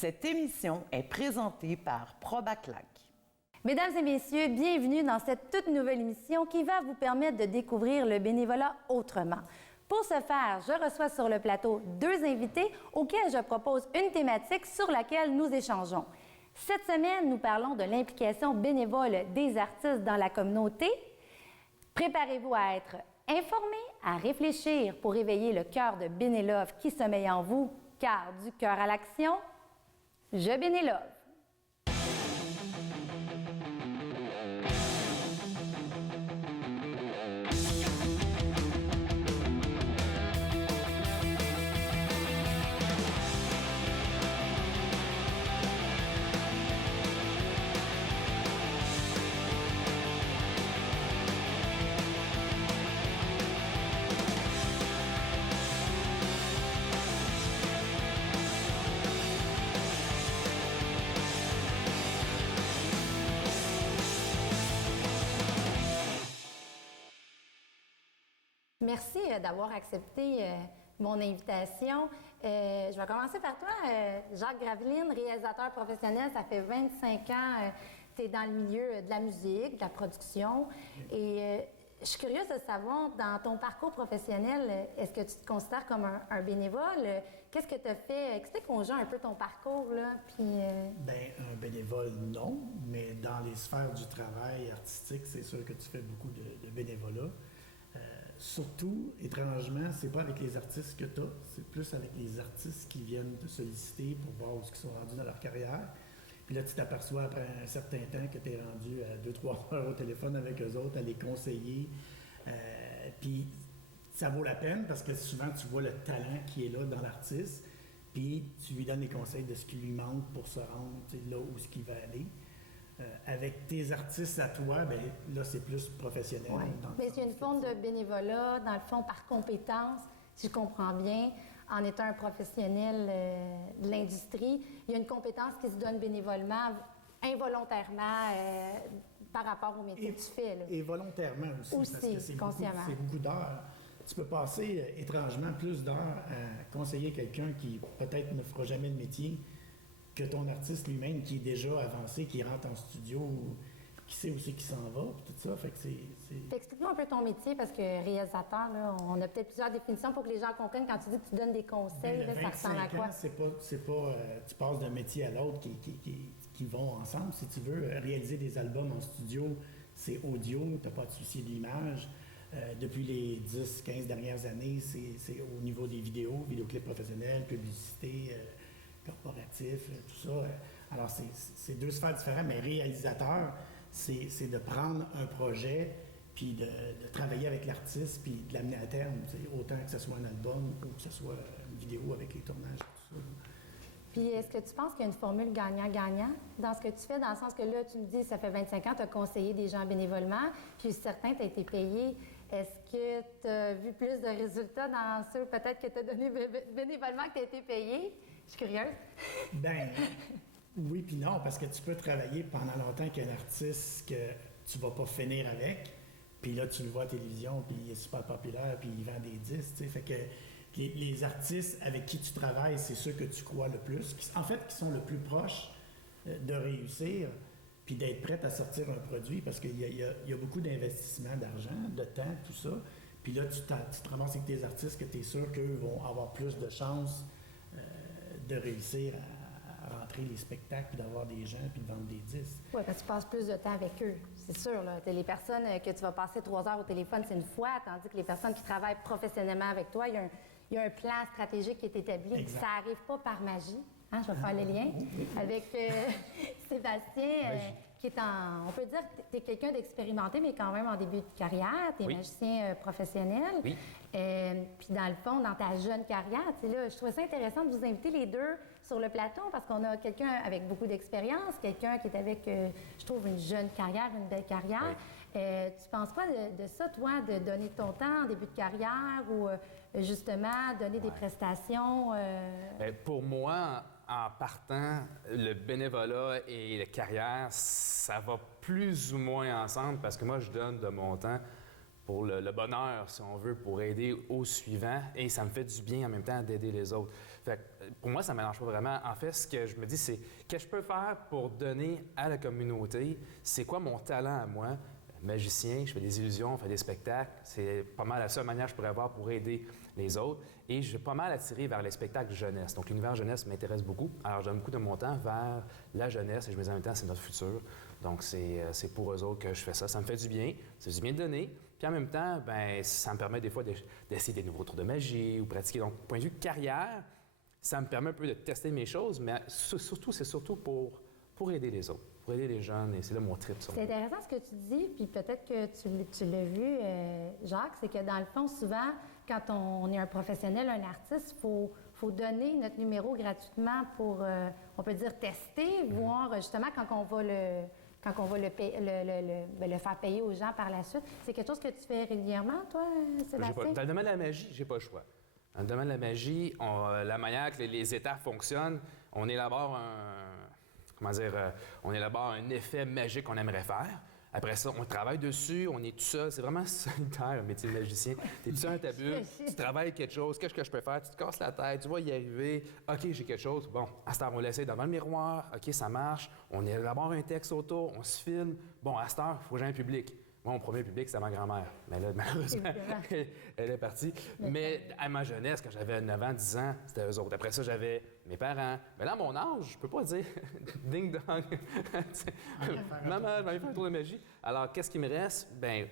Cette émission est présentée par Probaclac. Mesdames et messieurs, bienvenue dans cette toute nouvelle émission qui va vous permettre de découvrir le bénévolat autrement. Pour ce faire, je reçois sur le plateau deux invités auxquels je propose une thématique sur laquelle nous échangeons. Cette semaine, nous parlons de l'implication bénévole des artistes dans la communauté. Préparez-vous à être informés, à réfléchir pour éveiller le cœur de Bénélove qui sommeille en vous, car du cœur à l'action, je Bénélove. Merci d'avoir accepté mon invitation. Je vais commencer par toi, Jacques Graveline, réalisateur professionnel. Ça fait 25 ans que tu es dans le milieu de la musique, de la production. Et je suis curieuse de savoir, dans ton parcours professionnel, est-ce que tu te considères comme un bénévole? Qu'est-ce que tu as fait? Explique-moi un peu ton parcours, là. Puis, Bien, un bénévole, non. Mais dans les sphères du travail artistique, c'est sûr que tu fais beaucoup de bénévolat. Surtout, étrangement, c'est pas avec les artistes que tu as, c'est plus avec les artistes qui viennent te solliciter pour voir où ils sont rendus dans leur carrière. Puis là, tu t'aperçois après un certain temps que tu es rendu à 2-3 heures au téléphone avec eux autres, à les conseiller. Puis ça vaut la peine parce que souvent, tu vois le talent qui est là dans l'artiste, puis tu lui donnes les conseils de ce qui lui manque pour se rendre là où ce qu'il va aller. Avec tes artistes à toi, bien, là, c'est plus professionnel. Ouais. Mais c'est une forme de bénévolat, dans le fond, par compétence, si je comprends bien, en étant un professionnel de l'industrie. Il y a une compétence qui se donne bénévolement, involontairement, par rapport au métier que tu fais. Là. Et volontairement aussi, parce que c'est consciemment. beaucoup d'heures. Tu peux passer, étrangement, plus d'heures à conseiller quelqu'un qui, peut-être, ne fera jamais le métier que ton artiste lui-même qui est déjà avancé, qui rentre en studio, qui sait où c'est qu'il s'en va, puis tout ça. Fait que c'est... Explique-nous un peu ton métier, parce que réalisateur, là, on a peut-être plusieurs définitions pour que les gens comprennent. Quand tu dis que tu donnes des conseils, là, ça ressemble à quoi? C'est pas tu passes d'un métier à l'autre qui vont ensemble. Si tu veux réaliser des albums en studio, c'est audio, tu n'as pas de souci de l'image. Depuis les 10-15 dernières années, c'est au niveau des vidéoclips professionnels, publicité, corporatif, tout ça. Alors, c'est deux sphères différentes, mais réalisateur, c'est de prendre un projet, puis de travailler avec l'artiste, puis de l'amener à terme, autant que ce soit un album ou que ce soit une vidéo avec les tournages, tout ça. Puis, est-ce que tu penses qu'il y a une formule gagnant-gagnant dans ce que tu fais, dans le sens que là, tu me dis, ça fait 25 ans, tu as conseillé des gens bénévolement, puis certains, tu as été payé. Est-ce que tu as vu plus de résultats dans ceux peut-être que tu as donné bénévolement que tu as été payé? Je suis curieuse. Ben oui puis non, parce que tu peux travailler pendant longtemps qu'un artiste que tu vas pas finir avec, puis là, tu le vois à la télévision, puis il est super populaire, puis il vend des disques, tu sais. Fait que les artistes avec qui tu travailles, c'est ceux que tu crois le plus, qui sont le plus proches de réussir, puis d'être prêt à sortir un produit, parce qu'il y a beaucoup d'investissement d'argent, de temps, tout ça. Puis là, tu te ramasses avec tes artistes que tu es sûr qu'eux vont avoir plus de chances de réussir à rentrer les spectacles, puis d'avoir des gens, puis de vendre des disques. Oui, parce que tu passes plus de temps avec eux, c'est sûr. Là. Les personnes que tu vas passer 3 heures au téléphone, c'est une fois, tandis que les personnes qui travaillent professionnellement avec toi, il y a un plan stratégique qui est établi. Exact. Ça n'arrive pas par magie. Hein, je vais faire le lien avec Sébastien, qui est on peut dire que tu es quelqu'un d'expérimenté, mais quand même en début de carrière. Tu es magicien professionnel. Oui. Puis dans le fond, dans ta jeune carrière, là, je trouvais ça intéressant de vous inviter les deux sur le plateau parce qu'on a quelqu'un avec beaucoup d'expérience, quelqu'un qui est avec, je trouve, une jeune carrière, une belle carrière. Oui. Tu penses pas de ça, toi, de donner ton temps en début de carrière ou justement donner des prestations? Pour moi, en partant, le bénévolat et la carrière, ça va plus ou moins ensemble parce que moi, je donne de mon temps pour le bonheur, si on veut, pour aider au suivant et ça me fait du bien en même temps d'aider les autres. Fait que, pour moi, ça ne mélange pas vraiment. En fait, ce que je me dis, c'est qu'est-ce que je peux faire pour donner à la communauté? C'est quoi mon talent à moi? Magicien, je fais des illusions, je fais des spectacles. C'est pas mal la seule manière que je pourrais avoir pour aider les autres. Et je suis pas mal attiré vers les spectacles jeunesse. Donc, l'univers jeunesse m'intéresse beaucoup. Alors, je donne beaucoup de mon temps vers la jeunesse et je me dis en même temps, c'est notre futur. Donc, c'est pour eux autres que je fais ça. Ça me fait du bien. C'est du bien de donner. Puis en même temps, ben ça me permet des fois d'essayer des nouveaux tours de magie ou pratiquer. Donc, point de vue carrière, ça me permet un peu de tester mes choses, mais surtout, c'est surtout pour aider les autres, pour aider les jeunes, et c'est là mon trip. C'est intéressant ce que tu dis, puis peut-être que tu l'as vu, Jacques, c'est que dans le fond, souvent, quand on est un professionnel, un artiste, il faut donner notre numéro gratuitement pour, on peut dire, tester, voir justement quand on va le faire payer aux gens par la suite. C'est quelque chose que tu fais régulièrement, toi, Sébastien? Dans le domaine de la magie, j'ai pas le choix. Dans le domaine de la magie, la manière que les étapes fonctionnent, on élabore on élabore un effet magique qu'on aimerait faire. Après ça, on travaille dessus, on est tout seul. C'est vraiment solitaire, le métier de magicien. Tu es tout seul à ta bulle, tu travailles quelque chose. Qu'est-ce que je peux faire? Tu te casses la tête, tu vas y arriver. OK, j'ai quelque chose. Bon, à cette heure, on l'essaie devant le miroir. OK, ça marche. On élabore un texte autour, on se filme. Bon, à cette heure, il faut que j'aie un public. Moi, mon premier public, c'est ma grand-mère. Mais là, malheureusement, elle est partie. Mais à ma jeunesse, quand j'avais 9 ans, 10 ans, c'était eux autres. Après ça, j'avais mes parents. Mais là, à mon âge, je peux pas dire ding-dong. Maman, je vais faire un tour de magie. Alors, qu'est-ce qui me reste? Bien,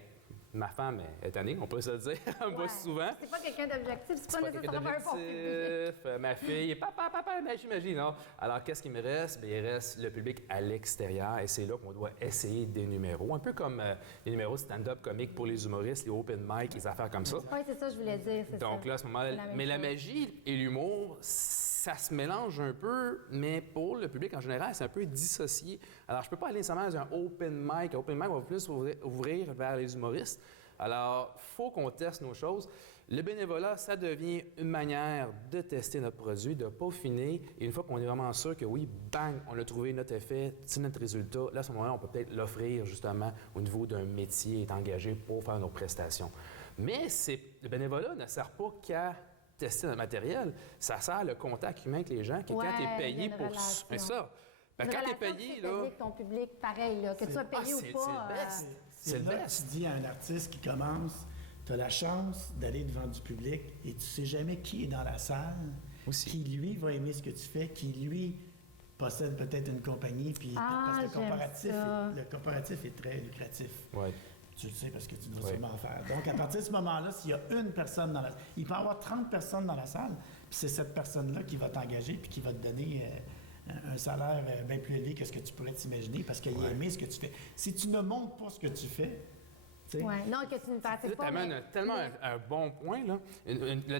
ma femme est tannée, on peut se le dire. Elle me voit souvent. C'est pas quelqu'un d'objectif, c'est pas quelqu'un nécessairement un bon public. Ma fille, papa, magie, non. Alors, qu'est-ce qui me reste? Bien, il reste le public à l'extérieur et c'est là qu'on doit essayer des numéros. Un peu comme les numéros de stand-up comique pour les humoristes, les open mic, les affaires comme ça. Oui, c'est ça, je voulais dire. Donc là, à ce moment-là, mais la magie et l'humour, ça se mélange un peu, mais pour le public en général, c'est un peu dissocié. Alors, je peux pas aller nécessairement dans un open mic. Un open mic va plus ouvrir vers les humoristes. Alors, il faut qu'on teste nos choses. Le bénévolat, ça devient une manière de tester notre produit, de peaufiner. Et une fois qu'on est vraiment sûr que oui, bang, on a trouvé notre effet, c'est notre résultat, là, à ce moment-là, on peut peut-être l'offrir justement au niveau d'un métier, être engagé pour faire nos prestations. Mais le bénévolat ne sert pas qu'à tester notre matériel. Ça sert le contact humain avec les gens, que quand tu es payé pour ça. C'est ça. Ben, quand tu es payé, là. Avec ton public, pareil, là, que tu sois payé ou pas. C'est le best. C'est là que tu dis à un artiste qui commence, tu as la chance d'aller devant du public et tu sais jamais qui est dans la salle, aussi, qui lui va aimer ce que tu fais, qui lui possède peut-être une compagnie, puis parce que le comparatif est très lucratif. Ouais. Tu le sais parce que tu dois sûrement en faire. Donc, à partir de ce moment-là, s'il y a une personne dans la salle, il peut y avoir 30 personnes dans la salle, puis c'est cette personne-là qui va t'engager puis qui va te donner un salaire bien plus élevé que ce que tu pourrais t'imaginer parce qu'il a aimé ce que tu fais. Si tu ne montres pas ce que tu fais, tu sais... Non, que tu ne pratiques pas. Tu amènes tellement un bon point, là.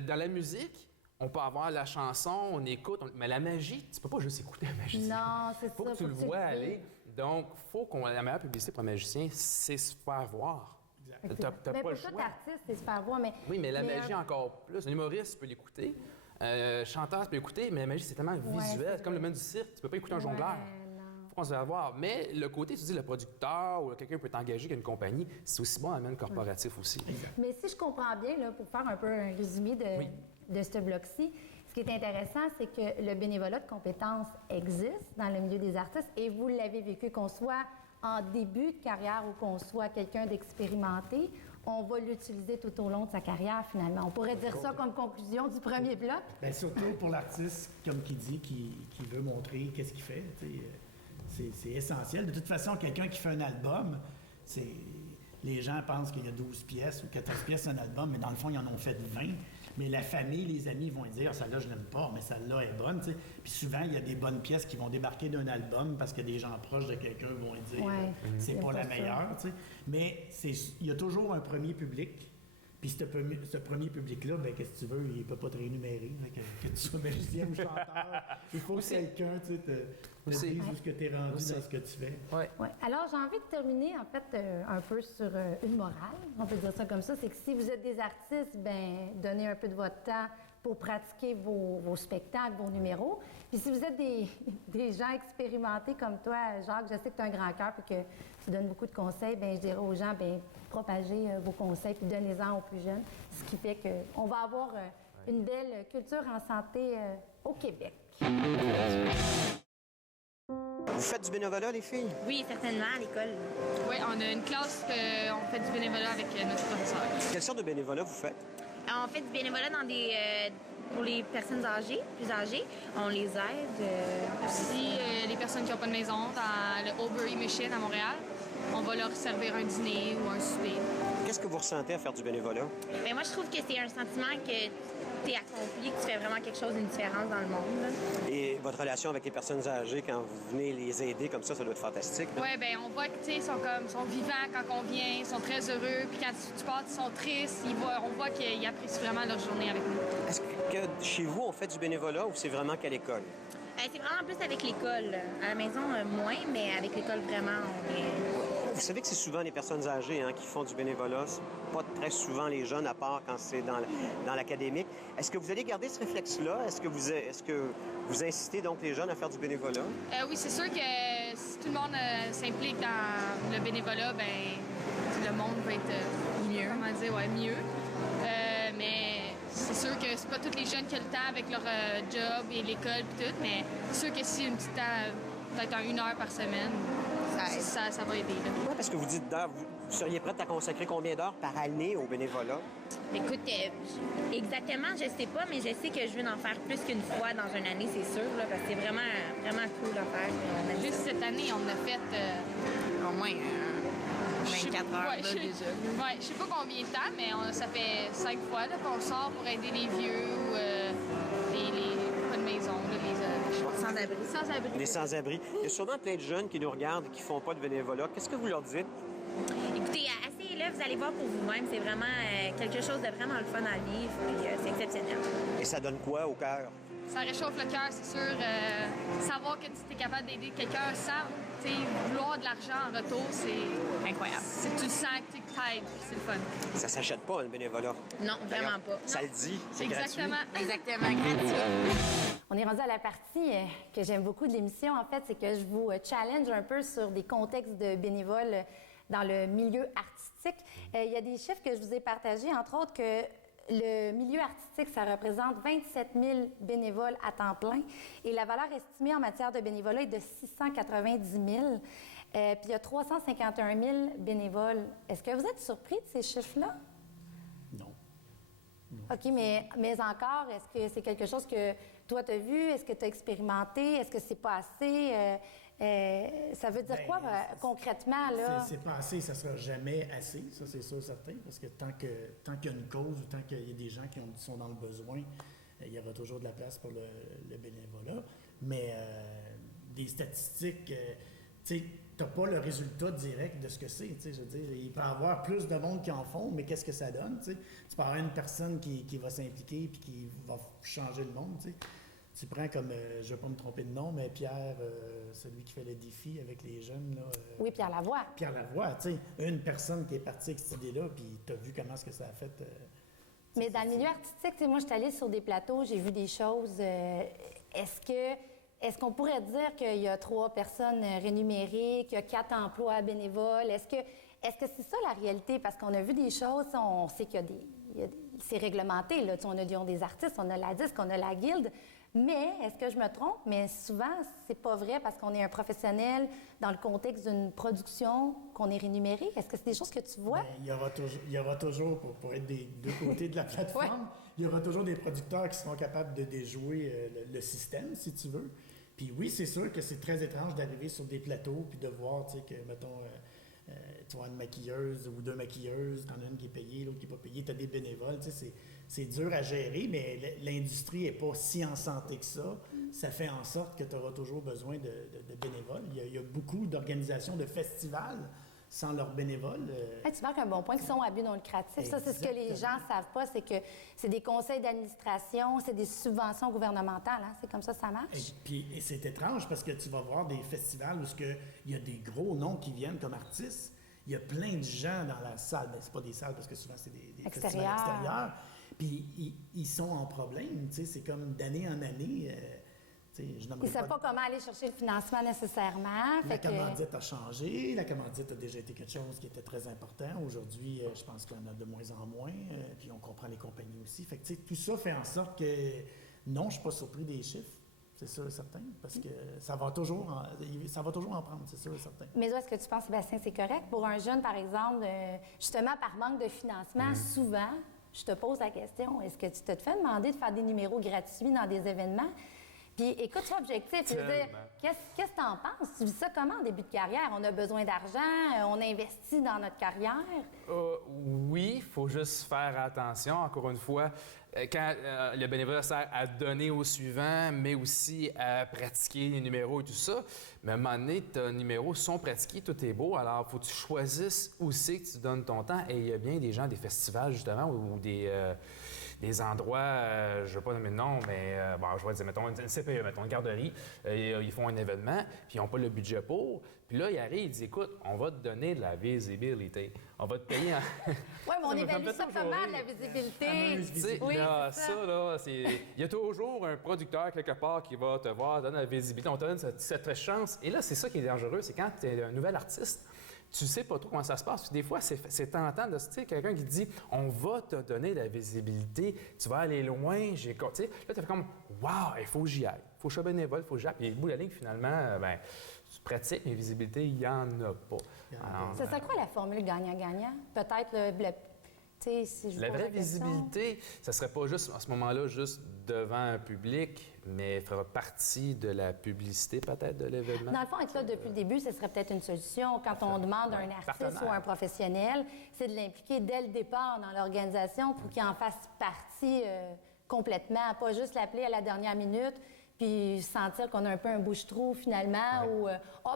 Dans la musique, on peut avoir la chanson, on écoute, mais la magie, tu peux pas juste écouter un magicien. Non, c'est ça. Faut que tu le vois aller. Donc, la meilleure publicité pour un magicien, c'est se faire voir. T'as pas le choix. Pour tout artiste, c'est se faire voir, mais... Oui, mais la magie encore plus. Un humoriste, tu peux l'écouter. Chanteur, tu peux écouter, mais la magie, c'est tellement visuel. C'est comme le monde du cirque. Tu peux pas écouter un jongleur. Faut qu'on se fasse voir. Mais le côté, tu dis, le producteur ou quelqu'un peut t'engager qu'une compagnie, c'est aussi bon dans le domaine corporatif aussi. Mais si je comprends bien, là, pour faire un peu un résumé de ce bloc-ci, ce qui est intéressant, c'est que le bénévolat de compétences existe dans le milieu des artistes et vous l'avez vécu, qu'on soit en début de carrière ou qu'on soit quelqu'un d'expérimenté, on va l'utiliser tout au long de sa carrière, finalement. On pourrait dire ça comme conclusion du premier bloc. Bien, surtout pour l'artiste, comme qui dit, qui veut montrer qu'est-ce qu'il fait. C'est essentiel. De toute façon, quelqu'un qui fait un album, les gens pensent qu'il y a 12 pièces ou 14 pièces un album, mais dans le fond, ils en ont fait 20. Mais la famille, les amis vont dire « celle-là, je l'aime pas, mais celle-là est bonne. » Puis souvent, il y a des bonnes pièces qui vont débarquer d'un album parce que des gens proches de quelqu'un vont dire c'est pas la meilleure. T'sais. Mais il y a toujours un premier public. Puis ce premier public-là, ben, qu'est-ce que tu veux, il ne peut pas te rémunérer. Que tu sois magicien ou chanteur, il faut que quelqu'un te dise où ce que tu es rendu dans ce que tu fais. Ouais. Alors, j'ai envie de terminer, en fait, un peu sur une morale. On peut dire ça comme ça. C'est que si vous êtes des artistes, ben donnez un peu de votre temps pour pratiquer vos spectacles, vos numéros. Puis si vous êtes des gens expérimentés comme toi, Jacques, je sais que tu as un grand cœur et que tu donnes beaucoup de conseils, bien, je dirais aux gens, bien, propagez vos conseils puis donnez-en aux plus jeunes. Ce qui fait qu'on va avoir une belle culture en santé au Québec. Vous faites du bénévolat, les filles? Oui, certainement, à l'école. Oui, on a une classe qu'on fait du bénévolat avec notre professeur. Quelle sorte de bénévolat vous faites? On fait du bénévolat pour les personnes âgées, plus âgées. On les aide. Aussi, les personnes qui n'ont pas de maison, dans le Oldbury Mission à Montréal, on va leur servir un dîner ou un souper. Qu'est-ce que vous ressentez à faire du bénévolat? Bien, moi, je trouve que c'est un sentiment que tu es accompli, que tu fais vraiment quelque chose, une différence dans le monde. Là. Et votre relation avec les personnes âgées, quand vous venez les aider comme ça doit être fantastique. Oui, bien, on voit qu'ils sont vivants quand on vient, ils sont très heureux. Puis quand tu pars, ils sont tristes. On voit qu'ils apprécient vraiment leur journée avec nous. Est-ce que chez vous, on fait du bénévolat ou c'est vraiment qu'à l'école? C'est vraiment plus avec l'école. À la maison, moins, mais avec l'école, vraiment, on est... Vous savez que c'est souvent les personnes âgées qui font du bénévolat. C'est pas très souvent les jeunes, à part quand c'est dans l'académique. Est-ce que vous allez garder ce réflexe-là? Est-ce que vous incitez donc les jeunes à faire du bénévolat? Oui, c'est sûr que si tout le monde s'implique dans le bénévolat, ben le monde va être mieux. Comment dire, ouais, mieux. Mais c'est sûr que c'est pas tous les jeunes qui ont le temps avec leur job et l'école et tout, mais c'est sûr que si une petite temps, peut-être 1 heure par semaine, ça va aider. Oui, parce que vous dites d'heures, vous seriez prête à consacrer combien d'heures par année au bénévolat? Écoute, exactement, je sais pas, mais je sais que je veux en faire plus qu'une fois dans une année, c'est sûr, là, parce que c'est vraiment, vraiment cool à faire. Juste cette année, on a fait au moins 24 heures ouais, là, déjà. Oui, je sais pas combien de temps, mais ça fait 5 fois qu'on sort pour aider les vieux ou les pas de maison, là, les Sans-abri. sans-abri. Les sans-abri. Il y a sûrement plein de jeunes qui nous regardent et qui font pas de bénévolat. Qu'est-ce que vous leur dites? Écoutez, essayez-le, vous allez voir pour vous-même. C'est vraiment quelque chose de vraiment le fun à vivre, puis c'est exceptionnel. Et ça donne quoi au cœur? Ça réchauffe le cœur, c'est sûr. Savoir que tu es capable d'aider quelqu'un sans vouloir de l'argent en retour, c'est Incroyable. Tu le sens que tu t'aides, c'est le fun. Ça s'achète pas, un bénévolat. Non, vraiment pas. Ça le dit, c'est gratuit. Exactement, gratuit. On est rendu à la partie que j'aime beaucoup de l'émission, en fait, c'est que je vous challenge un peu sur des contextes de bénévoles dans le milieu artistique. Il y a des chiffres que je vous ai partagés, entre autres que le milieu artistique, ça représente 27 000 bénévoles à temps plein et la valeur estimée en matière de bénévolat est de 690 000. Puis il y a 351 000 bénévoles. Est-ce que vous êtes surpris de ces chiffres-là? Non. OK, mais encore, est-ce que c'est quelque chose que toi, tu as vu? Est-ce que tu as expérimenté? Est-ce que c'est pas assez? Ça veut dire quoi concrètement, là? C'est pas assez, ça sera jamais assez, ça c'est sûr certain, parce que tant qu'il y a une cause, ou tant qu'il y a des gens qui sont dans le besoin, il y aura toujours de la place pour le bénévolat. Mais des statistiques, tu sais, tu n'as pas le résultat direct de ce que c'est. Je veux dire, il peut y avoir plus de monde qui en font, mais qu'est-ce que ça donne? Tu peux avoir une personne qui va s'impliquer puis qui va changer le monde. T'sais. Tu prends comme, je ne vais pas me tromper de nom, mais Pierre, celui qui fait le défi avec les jeunes. Là, Oui, Pierre Lavoie. Pierre Lavoie, tu sais, une personne qui est partie avec cette idée-là, puis tu as vu comment est-ce que ça a fait. Mais dans le milieu artistique, tu sais, moi, je suis allée sur des plateaux, j'ai vu des choses. Est-ce qu'on pourrait dire qu'il y a 3 personnes rémunérées, qu'il y a 4 emplois bénévoles? Est-ce que c'est ça la réalité? Parce qu'on a vu des choses, on sait qu'il y a c'est réglementé, là. On a des artistes, on a la disque, on a la guilde. Mais, est-ce que je me trompe? Mais souvent, c'est pas vrai parce qu'on est un professionnel dans le contexte d'une production qu'on est rémunéré. Est-ce que c'est des choses que tu vois? Bien, il y aura toujours, pour être des deux côtés de la plateforme, Ouais. il y aura toujours des producteurs qui seront capables de déjouer le système, si tu veux. Puis oui, c'est sûr que c'est très étrange d'arriver sur des plateaux puis de voir, tu sais, que, mettons, tu vois une maquilleuse ou 2 maquilleuses, t'en as une qui est payée, l'autre qui n'est pas payée, tu as des bénévoles, tu sais, c'est dur à gérer, mais l'industrie n'est pas si en santé que ça. Ça fait en sorte que tu auras toujours besoin de bénévoles. Il y a beaucoup d'organisations de festivals sans leurs bénévoles. Tu marques un bon point, qui sont à but non lucratif. Ça, c'est ce que les gens ne savent pas, c'est que c'est des conseils d'administration, c'est des subventions gouvernementales. Hein? C'est comme ça marche. Et c'est étrange parce que tu vas voir des festivals où il y a des gros noms qui viennent comme artistes. Il y a plein de gens dans la salle. Bien, c'est pas des salles parce que souvent, c'est des festivals extérieurs. Puis ils sont en problème. C'est comme d'année en année. Ils ne savent pas comment aller chercher le financement nécessairement. La commandite a changé. La commandite a déjà été quelque chose qui était très important. Aujourd'hui, je pense qu'il y en a de moins en moins. Puis on comprend les compagnies aussi. Fait que, tout ça fait en sorte que Non, je ne suis pas surpris des chiffres, c'est sûr et certain, parce que ça va toujours en prendre, c'est sûr et certain. Mais est-ce que tu penses, Sébastien, c'est correct? Pour un jeune, par exemple, justement, par manque de financement, souvent, je te pose la question, est-ce que tu te fais demander de faire des numéros gratuits dans des événements? Puis, écoute, sois objectif. Je veux dire, qu'est-ce que tu en penses? Tu vis ça comment en début de carrière? On a besoin d'argent, on investit dans notre carrière. Oui, il faut juste faire attention. Encore une fois, quand le bénévolat sert à donner au suivant, mais aussi à pratiquer les numéros et tout ça, mais à un moment donné, tes numéros sont pratiqués, tout est beau, alors il faut que tu choisisses où c'est que tu donnes ton temps. Et il y a bien des gens, des festivals justement, ou des endroits, je ne vais pas nommer de nom, mais je vais dire, mettons, une CPE, mettons, une garderie, ils font un événement, puis ils n'ont pas le budget pour. Puis là, ils arrivent, ils disent, écoute, on va te donner de la visibilité. On va te payer en... Oui, mais on évalue ça comment, de la visibilité? Oui, là, ça, là, il y a toujours un producteur quelque part qui va te voir, donner la visibilité. On te donne cette chance. Et là, c'est ça qui est dangereux, c'est quand tu es un nouvel artiste, tu sais pas trop comment ça se passe. Puis des fois, c'est tentant de, tu sais, quelqu'un qui dit « on va te donner de la visibilité, tu vas aller loin, tu sais, là, tu fais comme « wow, il faut que j'y aille, il faut que je sois bénévole, il faut que j'y aille. » Puis au bout de la ligne, finalement, tu pratiques, mais visibilité, il n'y en a pas. Ça serait quoi la formule gagnant-gagnant? Peut-être si je la vraie question. visibilité, ça serait pas juste, à ce moment-là, juste devant un public, mais fera partie de la publicité peut-être de l'événement. Dans le fond, être là depuis le début, ce serait peut-être une solution. Quand on demande à un artiste partenaire. ou un professionnel, c'est de l'impliquer dès le départ dans l'organisation pour qu'il en fasse partie complètement, pas juste l'appeler à la dernière minute puis sentir qu'on a un peu un bouche-trou finalement, ou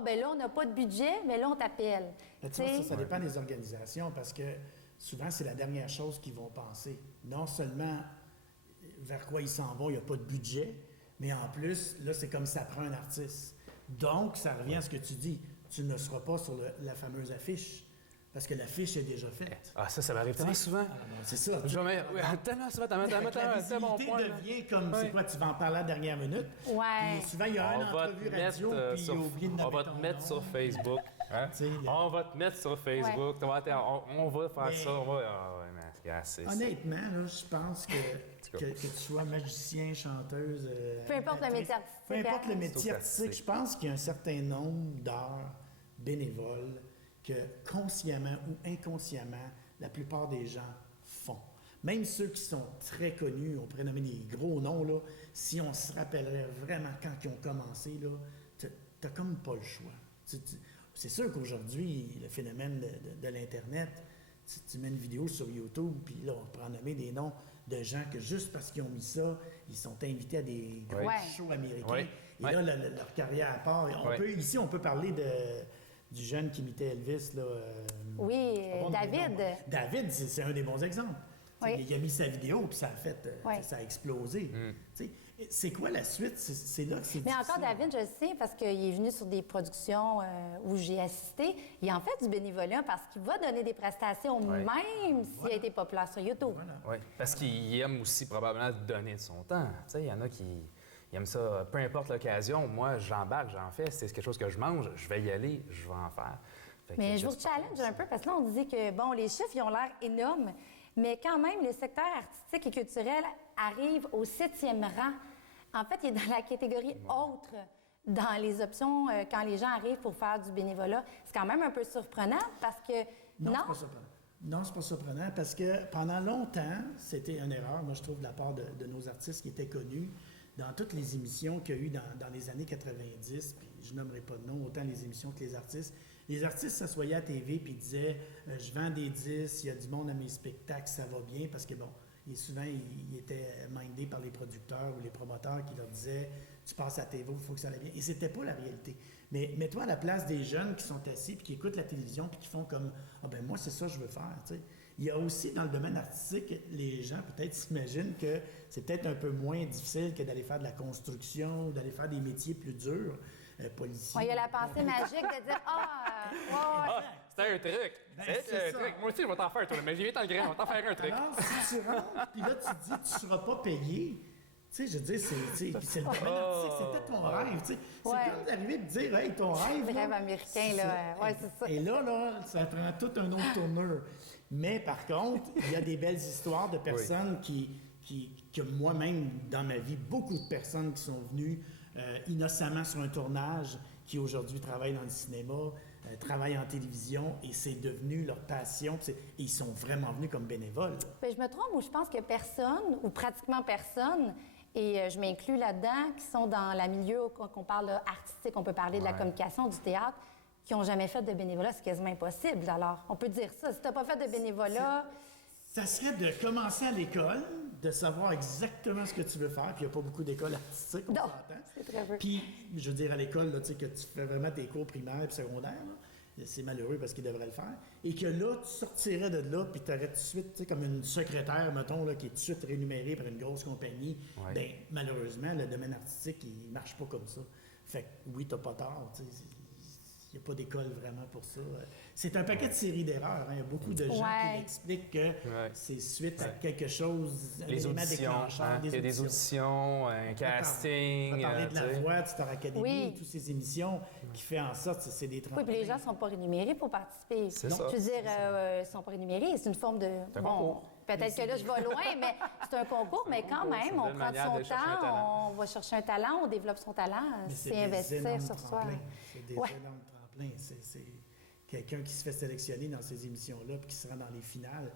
ben là, on n'a pas de budget, mais là, on t'appelle. Tu vois, ça dépend des organisations parce que souvent, c'est la dernière chose qu'ils vont penser. Non seulement vers quoi ils s'en vont, il n'y a pas de budget, mais en plus, là, c'est comme ça prend un artiste. Donc, ça revient à ce que tu dis. Tu ne seras pas sur la fameuse affiche. Parce que l'affiche est déjà faite. Ah, ça m'arrive tellement souvent. C'est ça. Tellement souvent, La visibilité devient comme, c'est quoi, tu vas en parler à la dernière minute. Ouais. Puis souvent, il y a une entrevue radio, puis il a oublié de on nommer va ton te mettre nom. sur Facebook. Hein? On va te mettre sur Facebook. On va faire ça. Honnêtement, là, je pense que tu sois magicien, chanteuse... peu importe le métier artistique. Peu importe le métier C'est artistique, je pense qu'il y a un certain nombre d'heures bénévoles que consciemment ou inconsciemment, la plupart des gens font. Même ceux qui sont très connus, on pourrait nommer des gros noms, là, si on se rappellerait vraiment quand ils ont commencé, t'as comme pas le choix. C'est sûr qu'aujourd'hui, le phénomène de l'Internet, tu mets une vidéo sur YouTube, puis là, on peut en nommer des noms de gens que juste parce qu'ils ont mis ça, ils sont invités à des gros shows américains. Et là, leur carrière part. Ici, on peut parler du jeune qui imitait Elvis. Là, oui, David. David, c'est un des bons exemples. Oui. Il a mis sa vidéo, puis ça a fait, ça a explosé. C'est quoi la suite? C'est là que c'est Mais difficile. encore, David, je le sais, parce qu'il est venu sur des productions où j'ai assisté. Il en fait du bénévolat parce qu'il va donner des prestations, même s'il a été populaire sur YouTube. Oui, parce qu'il aime aussi probablement donner de son temps. Tu sais, il y en a qui aiment ça, peu importe l'occasion. Moi, j'embarque, j'en fais. C'est quelque chose que je mange, je vais y aller, je vais en faire. Mais je vous challenge un peu, parce que là, on disait que, bon, les chiffres, ils ont l'air énormes, mais quand même, le secteur artistique et culturel arrive au 7e rang. En fait, il est dans la catégorie autre dans les options quand les gens arrivent pour faire du bénévolat. C'est quand même un peu surprenant parce que... Non, c'est pas surprenant. Non, c'est pas surprenant parce que pendant longtemps, c'était une erreur, moi, je trouve, de la part de nos artistes qui étaient connus dans toutes les émissions qu'il y a eu dans les années 90, puis je nommerai pas de nom, autant les émissions que les artistes. Les artistes s'assoyaient à TV puis disaient je vends des disques, il y a du monde à mes spectacles, ça va bien, parce que, bon, souvent, ils étaient mindés par les producteurs ou les promoteurs qui leur disaient tu passes à la TV, il faut que ça aille bien. Et c'était pas la réalité. Mais mets-toi à la place des jeunes qui sont assis puis qui écoutent la télévision puis qui font comme ah ben moi, c'est ça que je veux faire, tu sais. Il y a aussi, dans le domaine artistique, les gens peut-être s'imaginent que c'est peut-être un peu moins difficile que d'aller faire de la construction ou d'aller faire des métiers plus durs, policiers. Il y a la pensée magique de dire c'est un truc. C'est un truc. Moi aussi, je vais t'en faire, toi, mais j'ai vite en grain, on va t'en faire un truc. Alors, si tu rentres, puis là, tu te dis tu ne seras pas payé, tu sais, je veux dire, c'est le domaine artistique, c'était ton rêve, tu sais. C'est comme d'arriver et de dire, hey, ton rêve. Le rêve américain, là. Oui, c'est ça. Et là, ça prend tout un autre tournure. Mais par contre, il y a des belles histoires de personnes qui que moi-même, dans ma vie, beaucoup de personnes qui sont venues innocemment sur un tournage, qui aujourd'hui travaillent dans le cinéma, travaillent en télévision, et c'est devenu leur passion. Et ils sont vraiment venus comme bénévoles. Bien, je me trompe ou je pense que personne, ou pratiquement personne, et je m'inclus là-dedans, qui sont dans le milieu qu'on parle là, artistique, on peut parler de la communication, du théâtre, qui n'ont jamais fait de bénévolat, c'est quasiment impossible. Alors, on peut dire ça. Si tu n'as pas fait de bénévolat... Ça serait de commencer à l'école, de savoir exactement ce que tu veux faire, puis il n'y a pas beaucoup d'écoles artistiques, on s'entend. C'est très peu. Puis, je veux dire, à l'école, là, tu sais, que tu fais vraiment tes cours primaires et secondaires, là, c'est malheureux parce qu'ils devraient le faire, et que là, tu sortirais de là, puis tu aurais tout de suite, tu sais, comme une secrétaire, mettons, là, qui est tout de suite rémunérée par une grosse compagnie. Bien, malheureusement, le domaine artistique, il ne marche pas comme ça. Fait que, oui, tu n'as pas tort, tu sais. Il n'y a pas d'école vraiment pour ça. C'est un paquet de séries d'erreurs. Hein. Il y a beaucoup de gens qui expliquent que c'est suite à quelque chose, un élément déclencheur. Il y a des auditions, un casting. On va parler de La Voix, de Star Academy, toutes ces émissions qui font en sorte que c'est des tremplins. Oui, puis les gens ne sont pas rémunérés pour participer. C'est ça. Je veux dire, ils ne sont pas rémunérés. C'est une forme de... Peut-être que là, je vais loin, mais c'est un concours, mais quand même, on prend son temps, on va chercher un talent, on développe son talent, c'est investir sur soi. C'est des énormes tremplins. C'est quelqu'un qui se fait sélectionner dans ces émissions-là puis qui se rend dans les finales.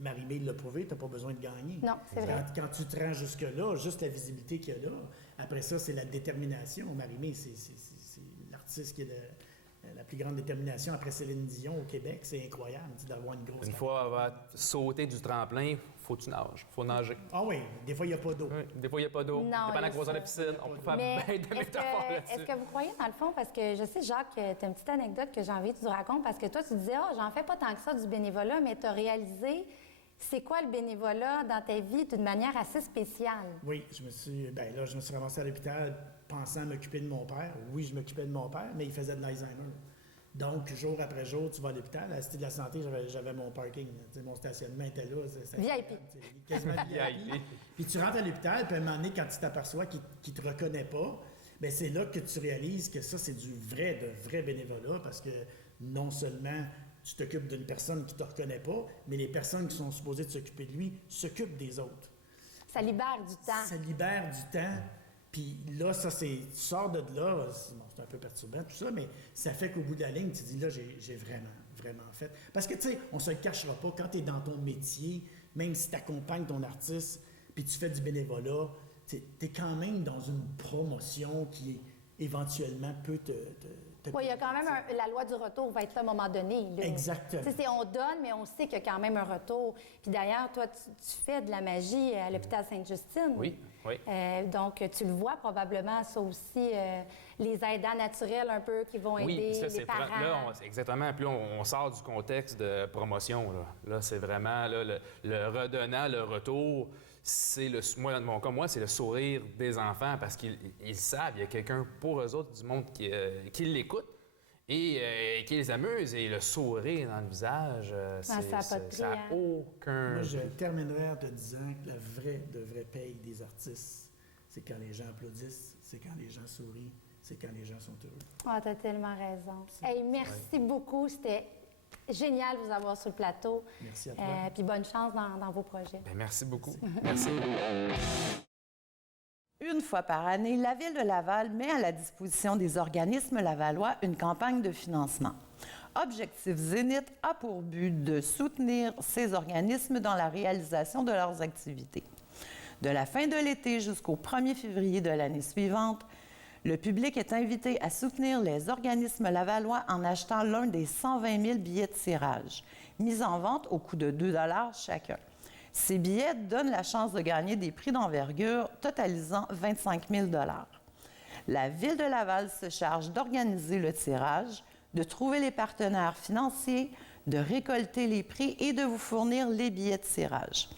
Marie-Mé l'a prouvé, tu n'as pas besoin de gagner. Non, c'est vrai. Quand tu te rends jusque-là, juste la visibilité qu'il y a là, après ça, c'est la détermination. Marie-Mé, c'est l'artiste qui a la plus grande détermination après Céline Dion au Québec. C'est incroyable d'avoir une grosse... Une fois avoir sauté du tremplin, faut que tu nages. Faut nager. Ah oui, des fois, il n'y a pas d'eau. Des fois, il n'y a pas d'eau. Dépendant de la grosseur de la piscine, on peut faire bien de métaphores là-dessus. Est-ce que vous croyez, dans le fond, parce que je sais, Jacques, tu as une petite anecdote que j'ai envie que tu nous racontes, parce que toi, tu disais, j'en fais pas tant que ça du bénévolat, mais tu as réalisé, c'est quoi le bénévolat dans ta vie d'une manière assez spéciale? Oui, je me suis ramassé à l'hôpital pensant à m'occuper de mon père. Oui, je m'occupais de mon père, mais il faisait de l'Alzheimer. Donc, jour après jour, tu vas à l'hôpital. À la Cité de la Santé, j'avais mon parking. Mon stationnement était là. VIP. Quasiment VIP. Puis tu rentres à l'hôpital, puis à un moment donné, quand tu t'aperçois qu'il ne te reconnaît pas, bien, c'est là que tu réalises que ça, c'est du vrai bénévolat, parce que non seulement tu t'occupes d'une personne qui ne te reconnaît pas, mais les personnes qui sont supposées de s'occuper de lui s'occupent des autres. Ça libère du temps. Ça libère du temps. Puis là, tu sors de là, c'est un peu perturbant tout ça, mais ça fait qu'au bout de la ligne, tu te dis là, j'ai vraiment fait. Parce que, tu sais, on se le cachera pas, quand tu es dans ton métier, même si tu accompagnes ton artiste, puis tu fais du bénévolat, tu es quand même dans une promotion qui éventuellement peut te oui, il y a quand même la loi du retour va être là à un moment donné. Là. Exactement. On donne, mais on sait qu'il y a quand même un retour. Puis d'ailleurs, toi, tu fais de la magie à l'hôpital Sainte-Justine. Oui. Donc, tu le vois probablement, ça aussi, les aidants naturels un peu qui vont aider les parents. Là, exactement. Puis là, on sort du contexte de promotion. Là c'est vraiment le redonnant, le retour. Dans mon cas, c'est le sourire des enfants parce qu'ils savent, il y a quelqu'un pour eux autres, du monde qui l'écoute et qui les amuse. Et le sourire dans le visage, ça n'a aucun... Moi, je terminerai en te disant que la vraie paye des artistes, c'est quand les gens applaudissent, c'est quand les gens sourient, c'est quand les gens sont heureux. Ah, t'as tellement raison. Hey, merci beaucoup. C'était génial de vous avoir sur le plateau. Merci à toi. Puis bonne chance dans vos projets. Bien, merci beaucoup. Merci. Une fois par année, la Ville de Laval met à la disposition des organismes lavallois une campagne de financement. Objectif Zénith a pour but de soutenir ces organismes dans la réalisation de leurs activités. De la fin de l'été jusqu'au 1er février de l'année suivante, le public est invité à soutenir les organismes lavallois en achetant l'un des 120 000 billets de tirage, mis en vente au coût de 2 $ chacun. Ces billets donnent la chance de gagner des prix d'envergure totalisant 25 000 $. La Ville de Laval se charge d'organiser le tirage, de trouver les partenaires financiers, de récolter les prix et de vous fournir les billets de tirage.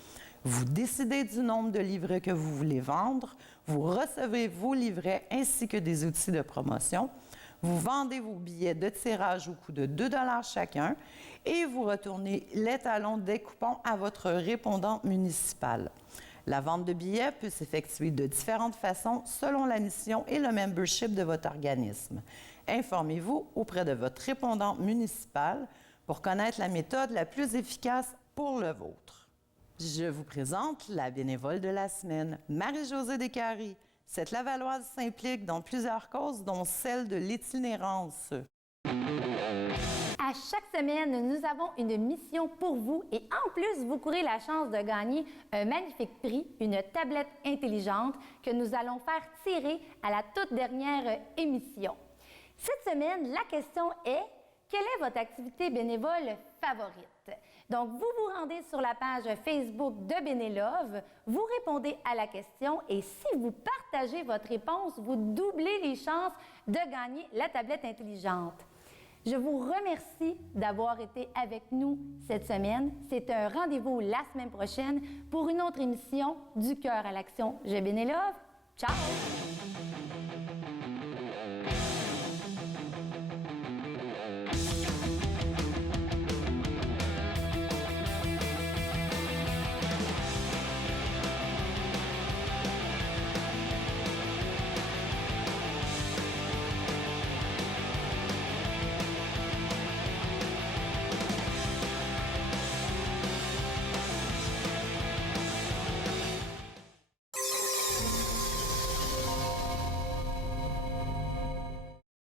Vous décidez du nombre de livrets que vous voulez vendre, vous recevez vos livrets ainsi que des outils de promotion, vous vendez vos billets de tirage au coût de 2 $ chacun et vous retournez les talons des coupons à votre répondant municipal. La vente de billets peut s'effectuer de différentes façons selon la mission et le membership de votre organisme. Informez-vous auprès de votre répondant municipal pour connaître la méthode la plus efficace pour le vôtre. Je vous présente la bénévole de la semaine, Marie-Josée Descaries. Cette Lavalloise s'implique dans plusieurs causes, dont celle de l'itinérance. À chaque semaine, nous avons une mission pour vous et en plus, vous courez la chance de gagner un magnifique prix, une tablette intelligente que nous allons faire tirer à la toute dernière émission. Cette semaine, la question est: quelle est votre activité bénévole favorite? Donc, vous vous rendez sur la page Facebook de Bénélove, vous répondez à la question et si vous partagez votre réponse, vous doublez les chances de gagner la tablette intelligente. Je vous remercie d'avoir été avec nous cette semaine. C'est un rendez-vous la semaine prochaine pour une autre émission du Cœur à l'action. Je Bénélove. Ciao!